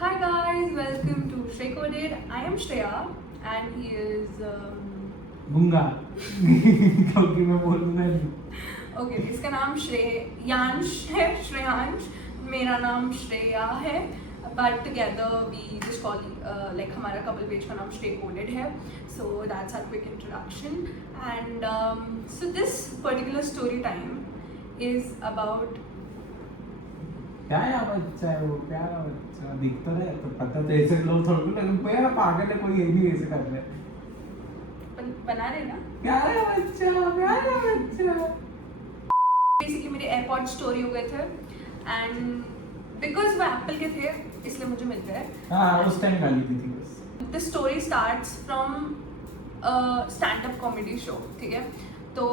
Hi guys, welcome to Shrey Coded. I am Shreya and he is गूंगा क्योंकि मैं बोलूंगा नहीं। okay, इसका नाम श्रेयांश है, श्रेयांश। मेरा नाम श्रेया है, but together we just call like हमारा couple page का नाम Shrey Coded है. So that's our quick introduction. And so this particular story time is about प्यारा बच्चा है वो, प्यारा बच्चा दिख तो रहा है, तो पता तो ऐसे लोग थोड़ा लेकिन प्यारा पागल है, कोई ये भी ऐसे कर रहा है। बना रहे ना प्यारा बच्चा, प्यारा बच्चा। बेसिकली मेरे एयरपॉड स्टोरी हो गए थे एंड बिकॉज वो एप्पल के थे इसलिए मुझे मिल गए। हाँ उस टाइम गाली दी थी बस। The story starts from stand up comedy show, ठीक है। तो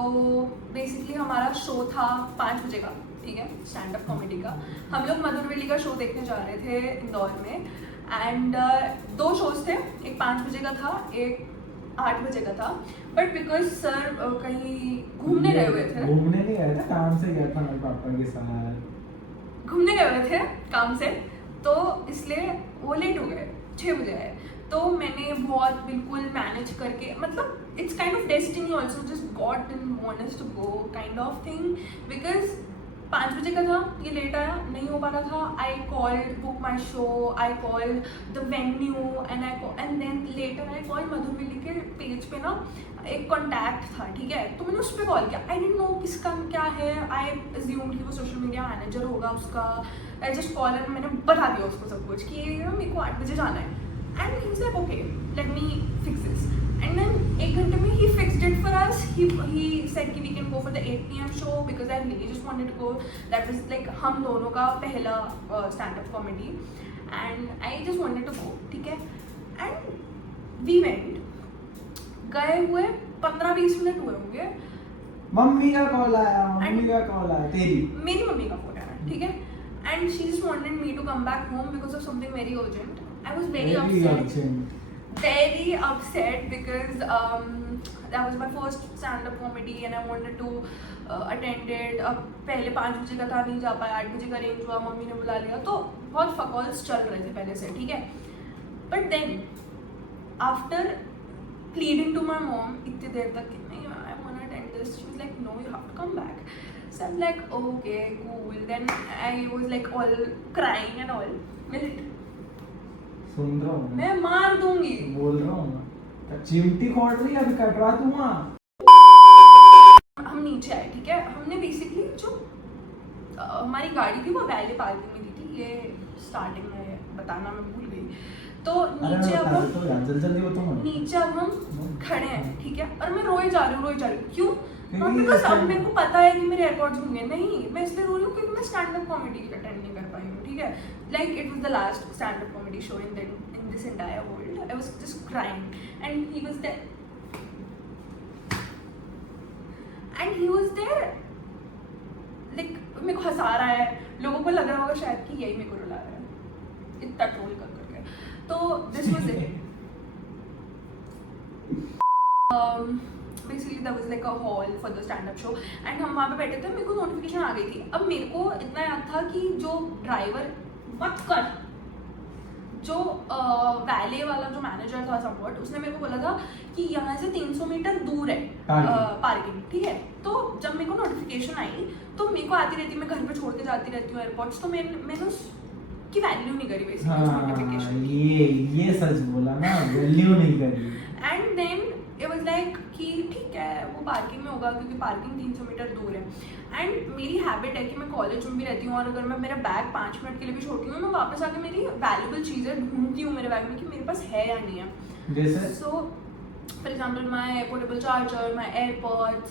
बेसिकली हमारा शो था 5 बजे का, ठीक है, स्टैंड अप कॉमेडी का। हम लोग मधुरवेली का शो देखने जा रहे थे इंदौर में एंड 2 शोज थे, एक 5 बजे का था, एक 8 बजे का था। बट बिकॉज सर कहीं घूमने गए हुए थे, घूमने नहीं गया था, काम से गया था मेरे पापा के साथ। घूमने गए हुए थे काम से, तो इसलिए वो लेट हो गए, 6 बजे आए। तो मैंने बहुत बिल्कुल मैनेज करके, मतलब it's kind of destiny also, just got in wants to go kind of thing. Because 5 बजे का था, ये लेट आया, नहीं हो पा रहा था। I called Book My Show, I called the venue and then later I called मधुरवेली के पेज पे ना एक कॉन्टैक्ट था, ठीक है। तो मैंने उस पर कॉल किया, आई डेंट नो किसका क्या है, आई अज्यूम्ड कि वो सोशल मीडिया मैनेजर होगा उसका। आई जस्ट कॉल एंड मैंने बता दिया उसको सब कुछ कि ये मेरे को 8 बजे जाना है। And he was like okay let me fix this and then 1 घंटे में ही fixed it for us. He said कि we can go for the 8 PM show because I really just wanted to go. That was like हम दोनों का पहला stand up comedy and I just wanted to go, ठीक है। And we went, गए हुए 15-20 minute हुए होंगे, मम्मी का कॉल आया, मम्मी का कॉल आया, तेरी मेरी मम्मी का फोन आया, ठीक है। And she just wanted me to come back home because of something very urgent. I was very upset because that was my first stand up comedy and I wanted to attend it. अब पहले 5 बजे का था, नहीं जा पाया, 8 बजे का अरेंज हुआ, मम्मी ने बुला लिया, तो बहुत फकॉल्स चल रहे थे पहले से, ठीक है। But then after pleading to my mom इतनी देर तक कि नहीं I want to attend this, she was like no you have to come back. So I'm like okay cool. Then I was like all crying and all. सुन रहा हूँ मैं मार दूंगी, बोल रहा हूँ चिमटी खोल रही है, अभी कटवा दूंगा। हम नीचे आए, ठीक है। हमने बेसिकली जो हमारी गाड़ी थी वो वैले पार्किंग में दी थी, ये स्टार्टिंग में बताना मैं भूल गई। तो नीचे अब हम खड़े हैं, ठीक है, और मैं रोए जा रही हूँ। क्यों? बिकॉज अब मेरे को पता है कि मेरे एयरपोर्ट्स होंगे, नहीं मैं इसलिए रो रही हूँ क्योंकि मैं स्टैंड अप कॉमेडी अटेंड नहीं कर पाई हूँ, ठीक है। Like it was the last stand up comedy show in this entire world. I was just crying and he was there like मेरे को हंसा रहा है, लोगों को लग रहा होगा शायद कि यही मेरे को रुला रहा है, इतना ट्रोल कर करके। तो this was it. Basically that was like a hall for the stand up show and हम वहाँ पे बैठे थे। मेरे को नोटिफिकेशन आ गई थी। अब मेरे को इतना याद था कि जो ड्राइवर मत कर, जो वैले वाला जो मैनेजर था समवॉट, उसने मेरे को बोला था कि यहाँ से 300 मीटर दूर है पार्किंग, ठीक है। तो जब मेरे को नोटिफिकेशन आई तो मेरे को आती रहती, मैं घर पे छोड़ के जाती रहती हूँ एयरपोर्ट्स, तो मैंने उसकी वैल्यू नहीं करी बेसिकली नोटिफिकेशन। ये सच बोला ना, वैल्यू नहीं करी। And then it was like कि ठीक है वो पार्किंग में होगा क्योंकि पार्किंग 300 मीटर दूर है। एंड मेरी हैबिट है कि मैं कॉलेज में भी रहती हूँ और अगर मैं मेरा बैग 5 मिनट के लिए भी छोड़ती हूँ, मैं वापस आके मेरी वैल्यूबल चीज़ें ढूंढती हूँ मेरे बैग में कि मेरे पास है या नहीं है। जैसे so for example my portable charger, my AirPods,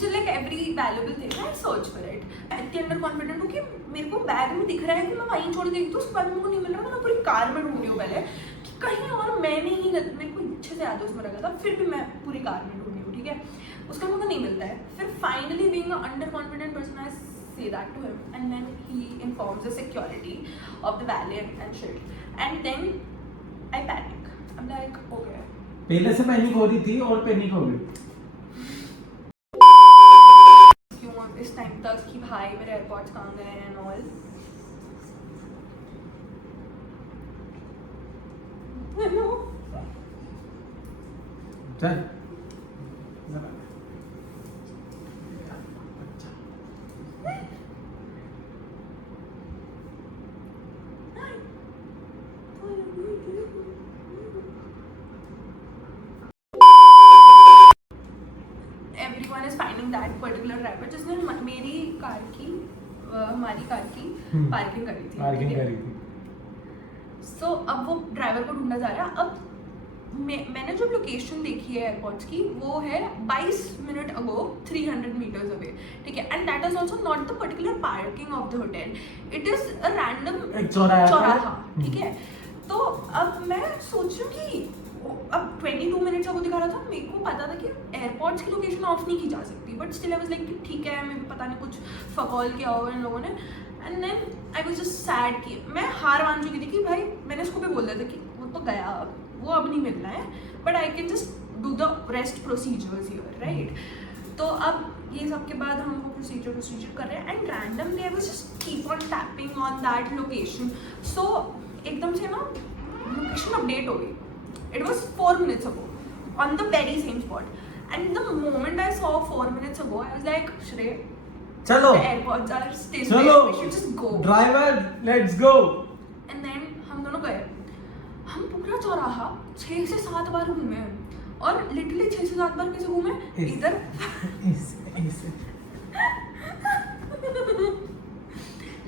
so like every valuable thing I search for it. इतनी अंडर कॉन्फिडेंट हूँ कि मेरे को बैग में दिख रहा है कि मैं वहीं छोड़ देती हूँ, उसके बाद मेरे को नहीं मिल रहा, मैं पूरी कार में ढूंढ रही हूँ पहले कि कहीं और मैंने ही मेरे को अच्छे से याद है उसमें रखा था, फिर भी मैं पूरी कार में ढूंढ रही हूँ, ठीक है। उसका मेरे को नहीं मिलता है। फिर finally being a under confident person I say that to him and then he informs the security of the valley and shit and then I panic. I'm like okay. पहले से पैनिक हो रही थी और पैनिक हो गई इस time तक कि भाई मेरे एयरपोर्ट्स कहाँ गए एंड ऑल। हेलो चल Everyone is finding that particular driver जिसने मेरी कार की हमारी कार की पार्किंग करी थी, पार्किंग ठीक है? करी थी। सो अब वो ड्राइवर को ढूंढा जा रहा है। अब मैंने जो लोकेशन देखी है एयरपोर्ट्स की वो है 22 मिनट अगो 300 मीटर्स अवे, ठीक है? And that is also not the particular parking of the hotel, it is a random एक चौराहा ठीक है? तो अब मैं सोच रही हूँ कि अब 22 मिनट्स अगो दिखा रहा था, मेरे को पता था कि एयरपोर्ट्स की लोकेशन ऑफ नहीं की जा सकती, but still I was like ठीक है, मैं पता नहीं कुछ फकॉल किया होगा इन लोगों ने। And then I was just sad कि मैं हार मान चुकी थी कि भाई मैंने उसको भी बोल दिया था कि वो तो गया, अब वो अब नहीं मिलना है, but I can just do the rest procedures here, right? तो अब ये सब के बाद हम वो प्रोसीजर कर रहे हैं and randomly I was just keep on tapping on that location. So एकदम से ना लोकेशन अपडेट हो गई। It was 4 minutes ago on the very same spot, and the moment I saw 4 minutes ago, I was like, Shrey, चलो the airports are still चलो there. We should just go. Driver let's go. And then हम दोनों गए। हम पूरा चौराहा 6 से 7 बार घूमे हैं, और लिटरली 6 से 7 बार कैसे घूमे इधर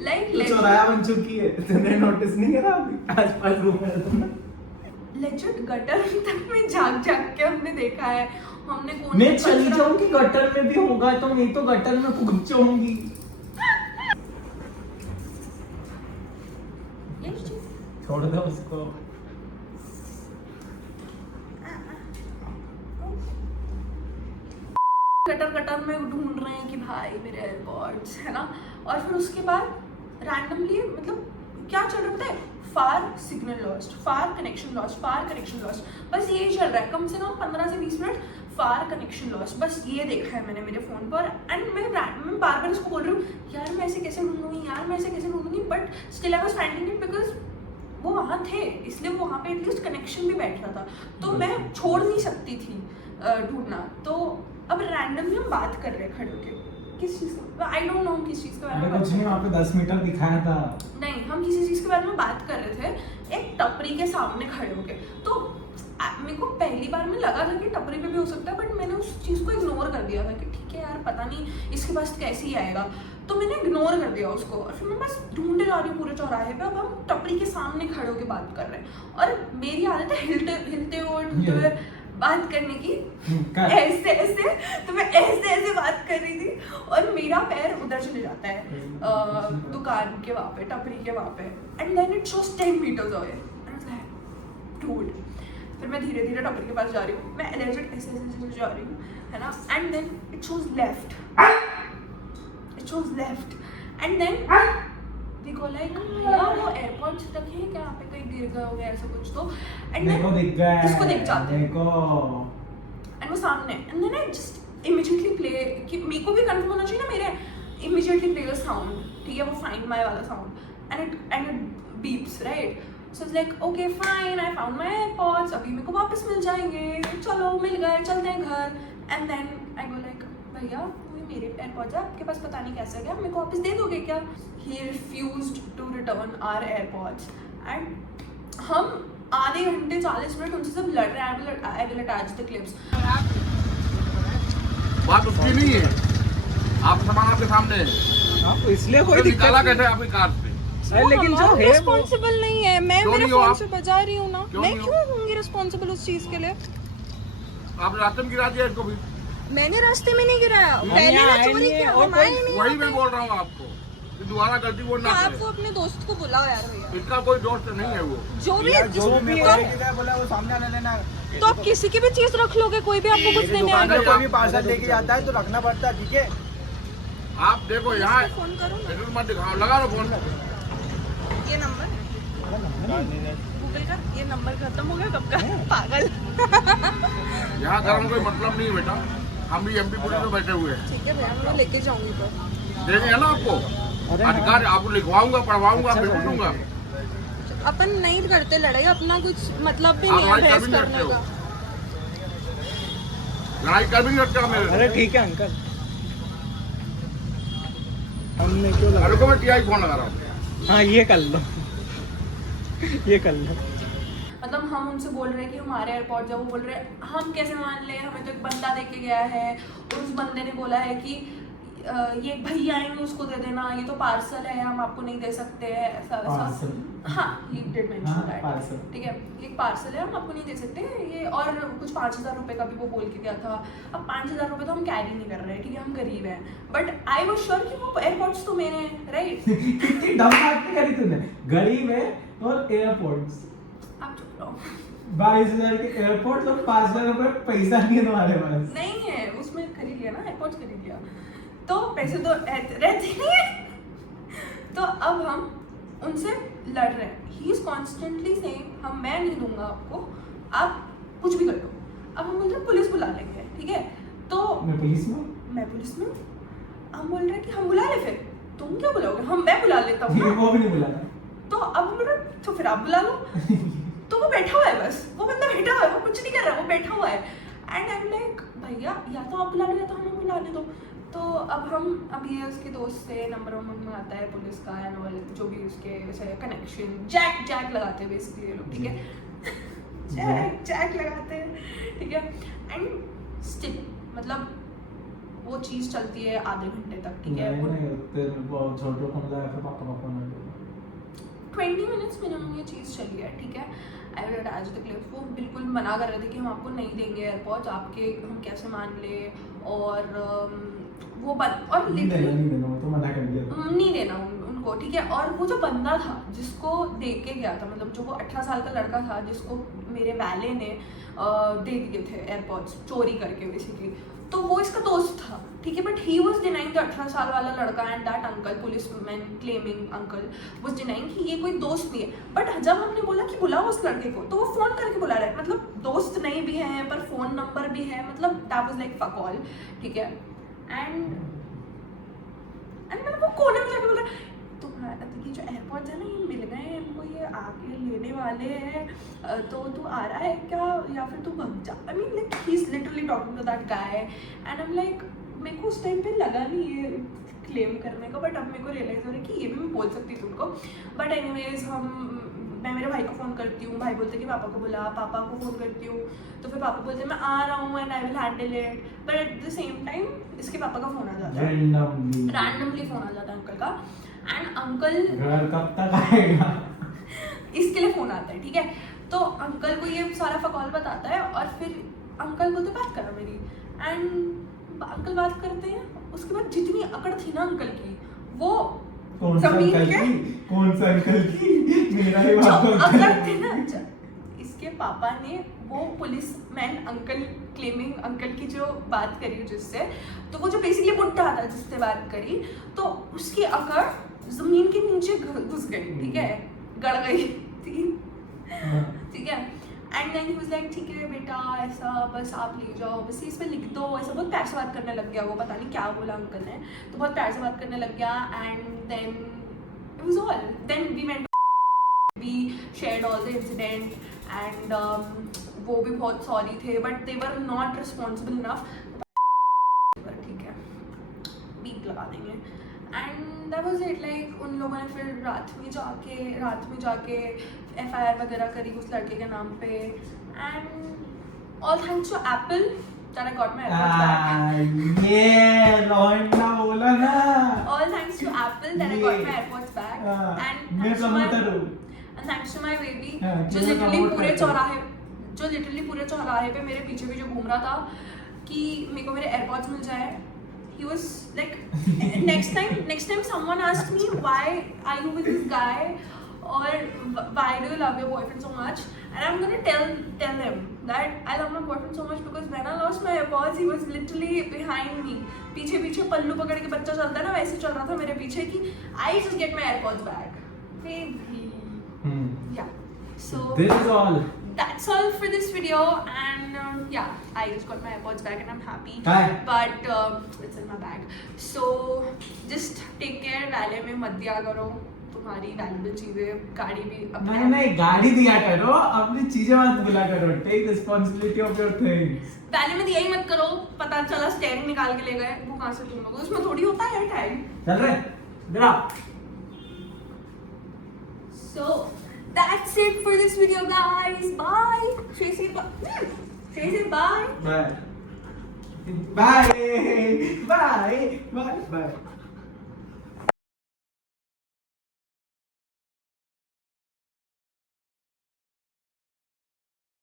like चौराहा बन चुकी है, तुमने नोटिस नहीं करा अभी आसपास घूम रहा था ना? लेजिट गटर तक में झांक के हमने देखा है। हमने कौन मैं चली जाऊंगी गटर में भी होगा तो मैं तो गटर में कूद जाऊंगी। छोड़ दो उसको। गटर में ढूंढ रहे हैं कि भाई मेरे एयरपोर्ट्स है ना, और फिर उसके बाद रैंडमली मतलब क्या चल रहा है, फार सिग्नल लॉस्ट, फार कनेक्शन लॉस्ट, फार कनेक्शन लॉस्ट, बस यही चल रहा है कम से कम 15 से 20 मिनट, फार कनेक्शन लॉस्ट, बस ये देखा है मैंने मेरे फ़ोन पर। एंड मैं बार बार इसको बोल रही हूँ यार मैं ऐसे कैसे ढूंढूंगी, यार मैं ऐसे कैसे ढूंढूंगी, but still I was finding it because वो वहाँ थे, इसलिए वहाँ पे एटलीस्ट कनेक्शन भी बैठ रहा था, तो मैं छोड़ नहीं सकती थी ढूंढना। तो अब रैंडमली हम बात कर रहे हैं खड़े होके, किस चीज़ का आई डोंट नो, किस चीज़ के बारे में कुछ नहीं, वहाँ पे 10 मीटर दिखाया था। नहीं, हम किसी चीज़ के बारे में बात कर रहे थे एक टपरी के सामने खड़े होके। तो मेरे को पहली बार में लगा था कि टपरी पे भी हो सकता है, बट मैंने उस चीज़ को इग्नोर कर दिया था कि ठीक है यार पता नहीं इसके पास कैसे ही आएगा, तो मैंने इग्नोर कर दिया उसको। और फिर मैं बस ढूंढे जा रही हूँ पूरे चौराहे पे, अब हम टपरी के सामने खड़े होके बात कर रहे हैं, और मेरी आदत है हिलते हुए बात करने की, ऐसे ऐसे, तो मैं ऐसे ऐसे बात कर रही थी और मेरा पैर उधर चले जाता है दुकान के वहाँ पे, टपरी के वहाँ पे, and then it shows 10 meters away, dude. फिर मैं धीरे धीरे टपरी के पास जा रही हूँ, मैं एलर्जेड ऐसे ऐसे जा रही हूँ, है ना, and then it shows left, and then देखो लाइक भैया वो एयरपोर्ट्स रखे हैं क्या, यहाँ पे कहीं गिर गया हो गया ऐसा कुछ, तो एंड देखो दिख गया है, इसको देख जाते हैं, देखो, एंड वो सामने, and then I just immediately play कि मेरे को भी कंफर्म होना चाहिए ना, मेरे इमीडिएटली प्ले द साउंड, ठीक है, वो फाइंड माय वाला sound, and it beeps, right? So it's like okay fine, I found my airports, अभी मेरे को वापस मिल जाएंगे, चलो मिल गए, चलते हैं घर। And then I go like भैया मेरे एयरपोर्ट्स है, आपके पास पता नहीं कैसे गया, मेरे को वापस दे दोगे क्या? He refused to return our airports, and हम आधे घंटे 40 मिनट उनसे सब लड़ रहे हैं। I will attach the clips. बात उसकी नहीं है, आप सामान आपके सामने है, आपको इसलिए कोई निकाला दिक्कत कैसे आपकी कार से? नहीं, लेकिन जो है रिस्पॉन्सिबल नहीं है, मैं क्यों मेरे नहीं हो फोन आप? से बजा रही हूँ ना, क्यों मैं नहीं हो? क्यों होंगी रिस्पॉन्सिबल उस चीज के लिए? आपने रास्ते में गिरा दिया इसको भी, मैंने रास्ते में नहीं गिराया, पहले ना चोरी किया, हम आए नहीं वही यहाँ मैं पे। बोल रहा हूँ आपको कि दोबारा गलती वो ना आप करे। वो अपने दोस्त को बुलाओ यार भैया, इसका कोई दोस्त नहीं है वो, जो भी बोला वो सामने आने लेना। तो आप किसी की भी चीज रख लोगे, कोई भी आपको कुछ देने आएगा। कोई भी पार्सल लेके जाता है तो रखना पड़ता है, ठीक है? आप देखो यहाँ फोन करो ना, जरूर मत दिखाओ, लगा लो फोन। ये नंबर गूगल का, ये नंबर खत्म हो गया कब का, पागल। यहाँ घर में कोई मतलब नहीं है बेटा, हम भी एमपी पुलिस में बैठे हुए हैं, ठीक है भैया, मैं लेके जाऊंगी तो। देंगे है ना आपको अधिकार, आपको लिखवाऊंगा, पढ़वाऊंगा, बिल्कुल दूंगा। अपन नहीं करते लड़ाई, अपना कुछ मतलब भी आप नहीं है लड़ाई बहस कभी नहीं करने करते का। लड़ाई कर भी नहीं सकते मेरे अरे ठीक है अंकल, हमने क्यों लगा? अरे को मैं टीआई फोन लगा रहा हूँ। हाँ ये कर लो, ये कर लो। मतलब हम उनसे बोल रहे हैं कि हमारे एयरपोर्ट जाओ, वो बोल रहे हैं हम कैसे मान ले, हमें तो एक बंदा दे के गया है और उस बंदे ने बोला है कि ये एक भैया आएंगे उसको दे देना, ये तो पार्सल है हम आपको नहीं दे सकते हैं, ऐसा Parcel? वैसा। हाँ he did mention हाँ, that। parcel। ठीक है, ये एक पार्सल है हम आपको नहीं दे सकते ये, और कुछ 5,000 रुपये का भी वो बोल के गया था। अब 5,000 रुपये तो हम कैरी नहीं कर रहे हैं, ठीक है, हम गरीब हैं, बट आई वॉज श्योर कि वो एयरपोर्ट्स तो मेरे हैं, राइट। कितनी डम बात नहीं करी तूने, गरीब है और एयरपोर्ट्स, आप चुप रहो। 22,000 के एयरपोर्ट और 5,000 रुपए पैसा नहीं है तुम्हारे पास। नहीं है, उसमें खरीद लिया ना, एयरपोर्ट्स खरीद लिया, तो पैसे तो रहते नहीं है। तो अब हम उनसे लड़ रहे हैं, ही इज कॉन्स्टेंटली सेइंग हम मैं नहीं दूंगा आपको, आप कुछ भी कर लो। अब हम बोल रहे हैं पुलिस बुला लेंगे, ठीक है, तो मैं पुलिस में, मैं पुलिस में हूँ। हम बोल रहे हैं कि हम बुला ले, फिर तुम क्या बुलाओगे, हम मैं बुला लेता हूँ ये ना। वो भी नहीं बुलाना। तो अब हम बोल रहे हैं, तो फिर आप बुला लो। तो वो बैठा हुआ है, बस वो बंदा बैठा हुआ है, वो कुछ नहीं कर रहा, वो बैठा हुआ है। एंड आई एम लाइक भैया या तो आप बुला लो या तो हमें बुलाने दो। तो अब ये उसके दोस्त से नंबर मंगाता है पुलिस का एंड ऑल, जो भी उसके वैसे कनेक्शन जैक लगाते हैं बेसिकली ये लोग, ठीक है, जैक लगाते हैं, ठीक है। एंड स्टिल मतलब वो चीज़ चलती है आधे घंटे तक, ठीक है। नहीं तेरे को छोटो फोन लाया फिर पापा का फोन आ 20 मिनट्स मिनिमम ये चीज़ चली है, ठीक है। I will attach the clips. वो बिल्कुल मना कर रहे थे कि हम आपको नहीं देंगे एयरपोर्ट्स, आपके हम कैसे मान ले, और वो और नहीं देना वो तो मना कर दिया नहीं देना उनको, ठीक है। और वो जो बंदा था जिसको दे के गया था, मतलब जो वो 18 साल का लड़का था जिसको मेरे वैले ने दे दिए थे एयरपोर्ट्स चोरी करके बेसिकली, तो वो इसका दोस्त था, ठीक है। But he was denying the 18 साल वाला लड़का and that uncle, police man claiming uncle was denying कि ये कोई दोस्त नहीं है। बट जब हमने बोला कि बुलाओ उस लड़के को, तो वो फोन करके बुला रहा है, मतलब दोस्त नहीं भी है पर फोन नंबर भी है, मतलब that was like fuck all, ठीक है। एंड मैंने वो कोने में जाके बोला तुम्हारा ये जो एयरपोर्ट्स है ना ये मिल गए हैं हमको, ये आके लेने वाले हैं, तो तू आ रहा है क्या या फिर तू भाग जा। I mean like he is literally talking to that guy and I am like मेरे को उस टाइम पे लगा नहीं ये क्लेम करने का, बट अब मेरे को रियलाइज हो रहा है कि ये भी मैं बोल सकती थी उनको। बट एनीवेज मैं मेरे भाई को फ़ोन करती हूँ, भाई बोलते कि पापा को बुला, पापा को फ़ोन करती हूँ तो फिर पापा बोलते मैं आ रहा हूँ and I will handle it. But at the same time इसके पापा का फ़ोन आ जाता है, रैंडमली फ़ोन आ जाता है अंकल का, एंड अंकल घर कब तक आएगा इसके लिए फ़ोन आता है, ठीक है। तो अंकल को ये सारा फकौल बताता है और फिर अंकल बोलते बात करो मेरी, एंड अंकल बात करते हैं। उसके बाद जितनी अकड़ थी ना अंकल की, वो कौन सा अंकल की मेरा ही बात अकड़ थे ना, इसके पापा ने वो police man uncle claiming uncle की जो बात करी जिससे, तो वो जो बेसिकली बुड्ढा था जिससे बात करी, तो उसकी अकड़ जमीन के नीचे घुस गई, ठीक है, गड़ गई थी, ठीक है। And then he was like ठीक है बेटा ऐसा बस आप ले जाओ, बस इस पे लिख दो, ऐसा बहुत प्यार से बात करने लग गया वो, पता नहीं क्या बोला अंकल ने, तो बहुत प्यार से बात करने लग गया। And then it was all, then we went, we shared all the incident and वो भी बहुत सॉरी थे but they were not responsible enough, ठीक है, बीप लगा देंगे। And that was it, like उन लोगों ने फिर रात में जाके FIR वगैरह करी उस लड़के के नाम पे, and all thanks to Apple that I got my AirPods back. ये लौंडा बोला ना, All thanks to Apple that I got my AirPods back. And मैं प्रमोटर हूँ। thanks to my baby जो जो लिटरली promote पूरे चौराहे पे मेरे पीछे पीछे घूम रहा था कि मेरे को मेरे AirPods मिल जाए। He was like next time someone asked me why are you with this guy or why do you love your boyfriend so much, and I'm gonna tell him that I love my boyfriend so much because when I lost my AirPods he was literally behind me, पीछे पल्लू पकड़ के बच्चा चलता है ना वैसे चल रहा था मेरे पीछे कि I just get my AirPods back, baby. Yeah, so This is all. that's all for this video, and yeah, I just got my AirPods back and I'm happy. Hi. But it's in my bag, so just take care. वाले में मत दिया करो, तुम तुम्हारी valuable चीजें, गाड़ी भी नहीं नहीं, गाड़ी दिया करो, अपनी चीजें मत भूला करो। Take responsibility of your things. पहले में यही मत करो, पता चला स्टेयरिंग निकाल के ले गए, वो कहाँ से तुम लोग, उसमें थोड़ी होता है टाइम। चल रहे इधर आ। So that's it for this video, guys. Bye. Tracy, Tracy, bye. Bye bye bye bye bye.